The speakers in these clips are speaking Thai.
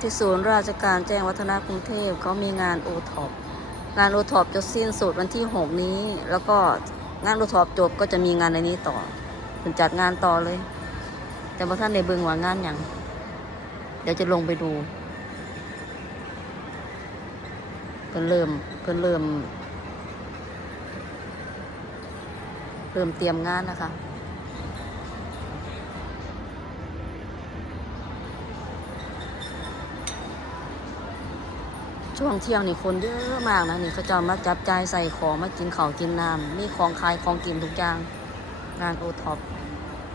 ที่ศูนย์ราชการแจ้งวัฒนกรุงเทพเขามีงานโอท็อปงานโอท็อปจะสิ้นสุดวันที่ 6 นี้ แล้วก็งานโอท็อปจบก็จะมีงานในนี้ต่อเป็นจัดงานต่อเลย แต่พอท่านในเบิงว่างานอย่างเดี๋ยวจะลงไปดูเพิ่นเริ่มเพิ่นเริ่ม เริ่มเตรียมงานนะคะ ช่วงเที่ยงนี่คนเยอะมากนะนี่เขาจะมาจับจ่ายใส่ของมากินข้าวกินน้ำมีของขายของกินทุกอย่างงานโอท็อป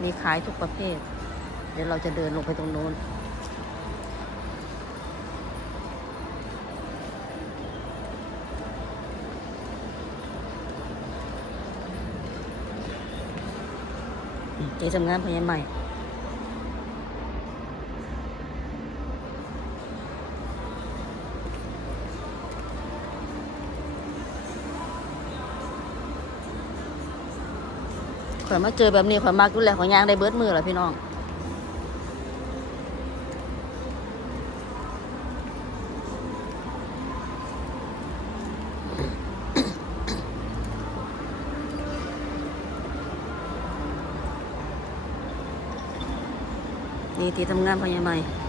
มีขายทุกประเภท เดี๋ยวเราจะเดินลงไปตรงโน้นที่ทำงานพยาใหม่ ข่อยมาเจอแบบนี้ข่อยมากดูแลของยางได้เบิดมือแล้วพี่น้องนี่ที่ทำงานพยาใหม่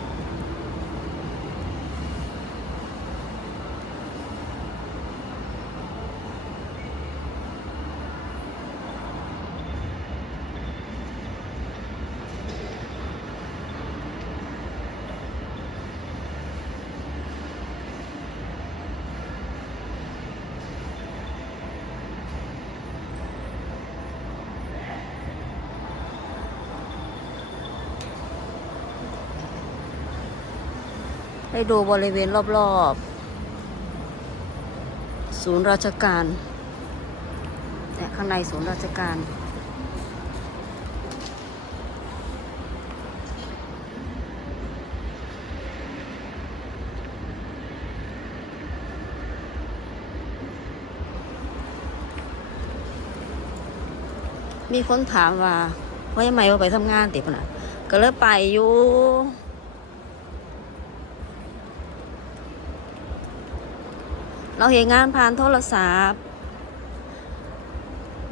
ให้ดูบริเวณรอบๆ ศูนย์ราชการเนี่ยข้างในศูนย์ราชการมีคนถามว่าว่าทำไมว่าไปทำงานติปะนะก็เลยไปอยู่ เราเห็นงานผ่านโทรศัพท์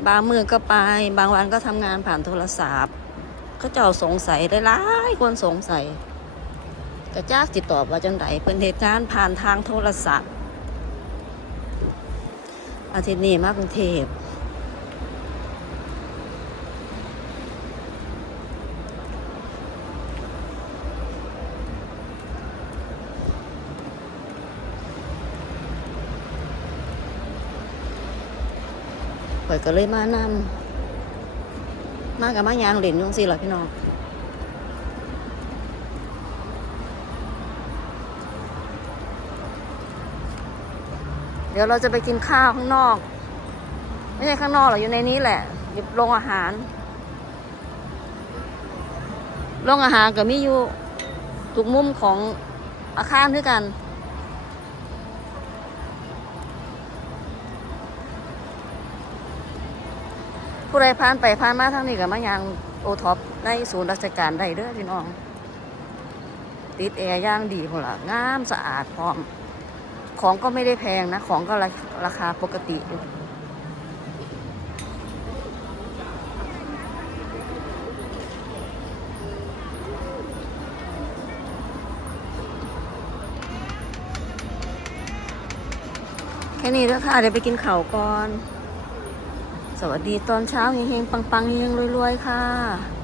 บางมือก็ไป บางวันก็ทำงานผ่านโทรศัพท์ ก็เจ้าสงสัยได้หลายคนสงสัยกระจาติดต่อว่าจังไดเพิ่นเหตุการณ์ผ่านทางโทรศัพท์อาทิตย์นี้มากรุงเทพ ข่อยก็เลยมานำมากับมายางเหรียญยงสิเหรอพี่น้องเดี๋ยวเราจะไปกินข้าวข้างนอก ไม่ใช่ข้างนอกหรอกอยู่ในนี้แหละอยู่โรงอาหารโรงอาหารก็มีอยู่ทุกมุมของอาคารด้วยกัน ผู้ใดผ่านไปผ่านมาทางนี้ก็มายังโอท็อปในศูนย์ราชการได้เด้อพี่น้อง ติดแอร์ย่างดีพอละงามสะอาดพร้อม ของก็ไม่ได้แพงนะ ของก็ราราคาปกติอยู่แค่นี้เด้อค่ะ เดี๋ยวไปกินข้าวก่อน สวัสดีตอนเช้าเฮงๆปังๆเฮงๆรวยๆ ค่ะ